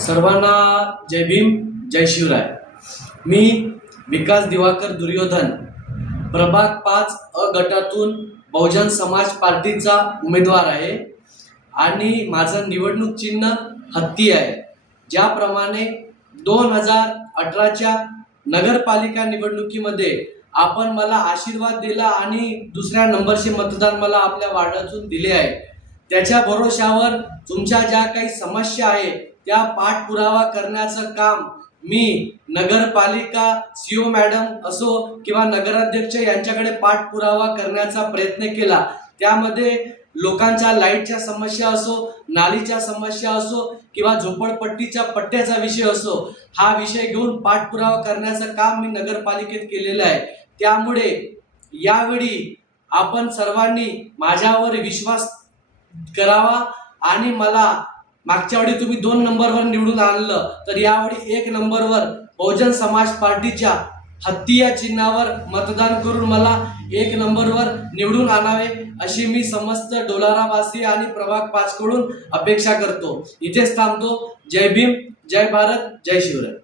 सर्वांना जय भीम, जय शिवराय। मी विकास दिवाकर दुर्योधन, प्रभाग 5 अ गटातून बहुजन समाज पार्टीचा उमेदवार आहे आणि माझं निवडणूक चिन्ह हत्ती आहे। ज्याप्रमाणे 2018च्या नगरपालिका निवडणुकीमध्ये आपण मला आशीर्वाद दिला आणि दुसऱ्या नंबरचे मतदान मला आपल्या वार्डातून दिले आहे, त्याच्या भरोशावर तुमच्या ज्या काही समस्या आहे त्या पाठपुरावा करण्याचं काम मी नगरपालिका सीओ मॅडम असो किंवा नगराध्यक्ष यांच्याकडे पाठपुरावा करण्याचा प्रयत्न केला। त्यामध्ये लोकांच्या लाईटच्या समस्या असो, नालीच्या समस्या असो किंवा झोपडपट्टीच्या पट्ट्याचा विषय असो, हा विषय घेऊन पाठपुरावा करण्याचं काम मी नगरपालिकेत केलेलं आहे। त्यामुळे यावेळी आपण सर्वांनी माझ्यावर विश्वास करावा आणि मला मागच्या वेळी तुम्ही 2 नंबरवर निवडून आणलं, तर यावेळी 1 नंबरवर बहुजन समाज पार्टीच्या हत्ती या चिन्हावर मतदान करून मला 1 नंबरवर निवडून आणावे अशी मी समस्त डोलारावासी आणि प्रभाग 5 कडून अपेक्षा करतो। इथेच थांबतो। जय भीम, जय भारत, जय शिवराय।